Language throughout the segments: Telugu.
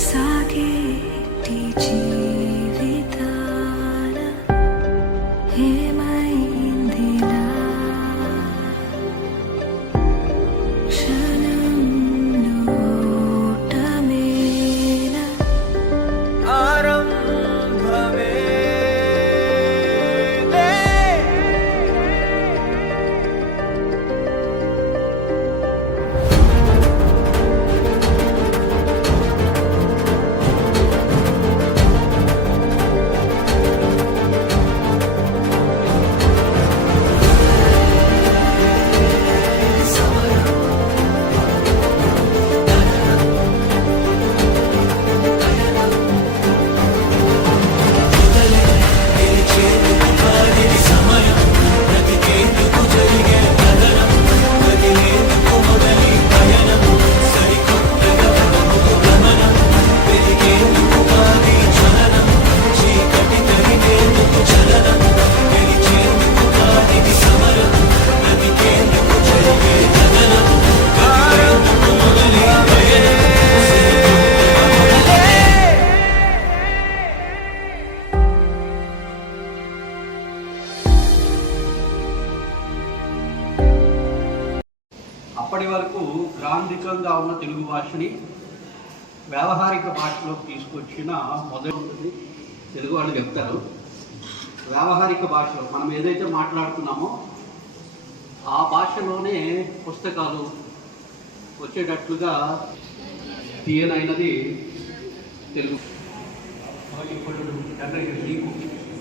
సాగేటి జీవితాన ఏమైందిలా క్షణంలో ఓటమేన ఆరంభమే అప్పటి వరకు గ్రాంధికంగా ఉన్న తెలుగు భాషని వ్యావహారిక భాషలోకి తీసుకొచ్చిన మొదటి తెలుగు వాళ్ళు చెప్తారు. వ్యావహారిక భాషలో మనం ఏదైతే మాట్లాడుతున్నామో ఆ భాషలోనే పుస్తకాలు వచ్చేటట్లుగా తీయనైనది తెలుగు. ఇప్పుడు జనరేషన్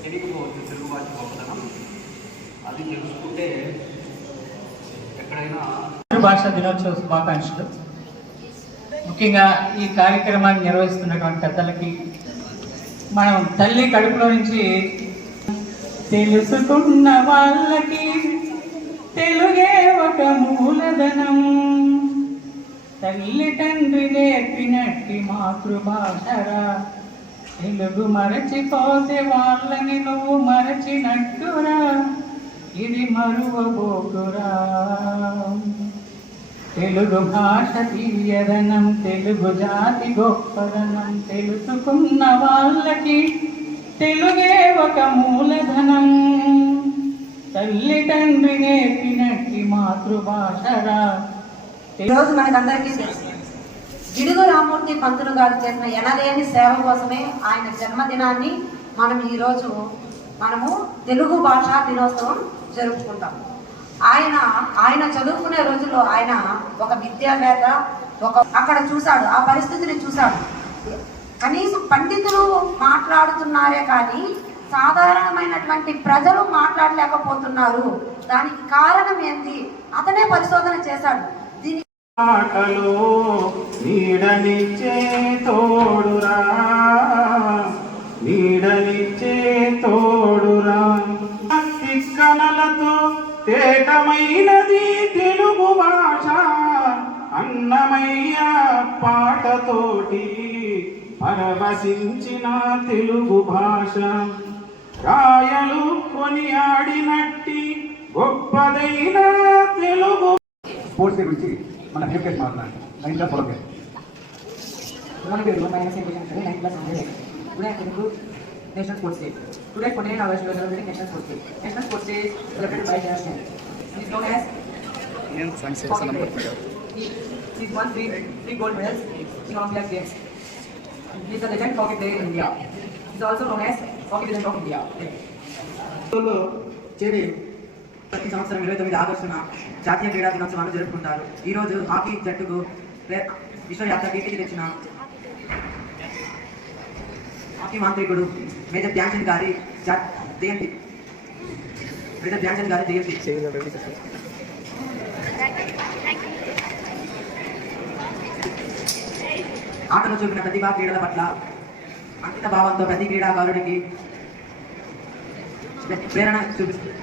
తెలియకపోవచ్చు తెలుగు భాష గొప్పతనం. అది తెలుసుకుంటే ఎక్కడైనా భాషా దినోత్సవ శుభాకాంక్షలు. ముఖ్యంగా ఈ కార్యక్రమాన్ని నిర్వహిస్తున్నటువంటి పెద్దలకి, మనం తల్లి కడుపులో నుంచి తెలుసుకున్న వాళ్ళకి తెలుగే ఒక మూలధనం, తల్లి తండ్రి నేర్పినట్టి మాతృభాషరా, తెలుగు మరచిపోతే వాళ్ళని నువ్వు మరచినట్టురా, ఇది మరువబోకురా. తెలుగు భాష తీయదనం, తెలుగు జాతి గొప్పదనం, తెలుసుకున్న వాళ్ళకి తెలుగే ఒక మూలధనం, తల్లి తండ్రి నేర్పినట్టి మాతృభాషరా. ఈరోజు మనకందరికీ తెలుసు, గిడుగు రామూర్తి పంతులు గారు చేసిన ఎనలేని సేవ కోసమే ఆయన జన్మదినాన్ని మనము తెలుగు భాషా దినోత్సవం జరుపుకుంటాం. ఆయన చదువుకునే రోజుల్లో ఆయన ఒక విద్యావేత్త, అక్కడ చూశాడు, ఆ పరిస్థితిని చూశాడు. కనీసం పండితులు మాట్లాడుతున్నారే కానీ సాధారణమైనటువంటి ప్రజలు మాట్లాడలేకపోతున్నారు. దానికి కారణం ఏంటి? అతనే పరిశోధన చేశాడు. దీని మాటలో నీడనిచ్చే తోడురా, నీడనిచ్చే తోడురా, తిక్కనలతో తేటమైనది తెలుగు భాష, అన్నమయ్య పాటతోటి పరవశించిన తెలుగు భాష, రాయలు కొనియాడినట్టి గొప్పదైన తెలుగు. స్పోర్ట్స్ డే గురించి మన హెల్ప్ మాట్లాడాలి. 9+4 National Sports Day. Today, 48 hours, we are celebrating National Sports Day. National Sports Day is celebrated by Jazz He is known as he won three gold medals in Olympic Games. He is the legend hockey player in India. He is also known as hockey legend of India. ప్రతి సంవత్సరం 29 ఆగస్టున జాతీయ క్రీడా దినోత్సవాన్ని జరుపుకుంటారు. ఈరోజు హాకీ జట్టుకు విశ్వవ్యాప్త కీర్తి తెచ్చిన హాకీ మాంత్రికుడు మేజర్ ధ్యాన్ చంద్ గారి జయంతి. ఆటలో చూపిన ప్రతిభా క్రీడల పట్ల అంకిత భావంతో ప్రతి క్రీడాకారుడికి ప్రేరణ చూపిస్తుంది.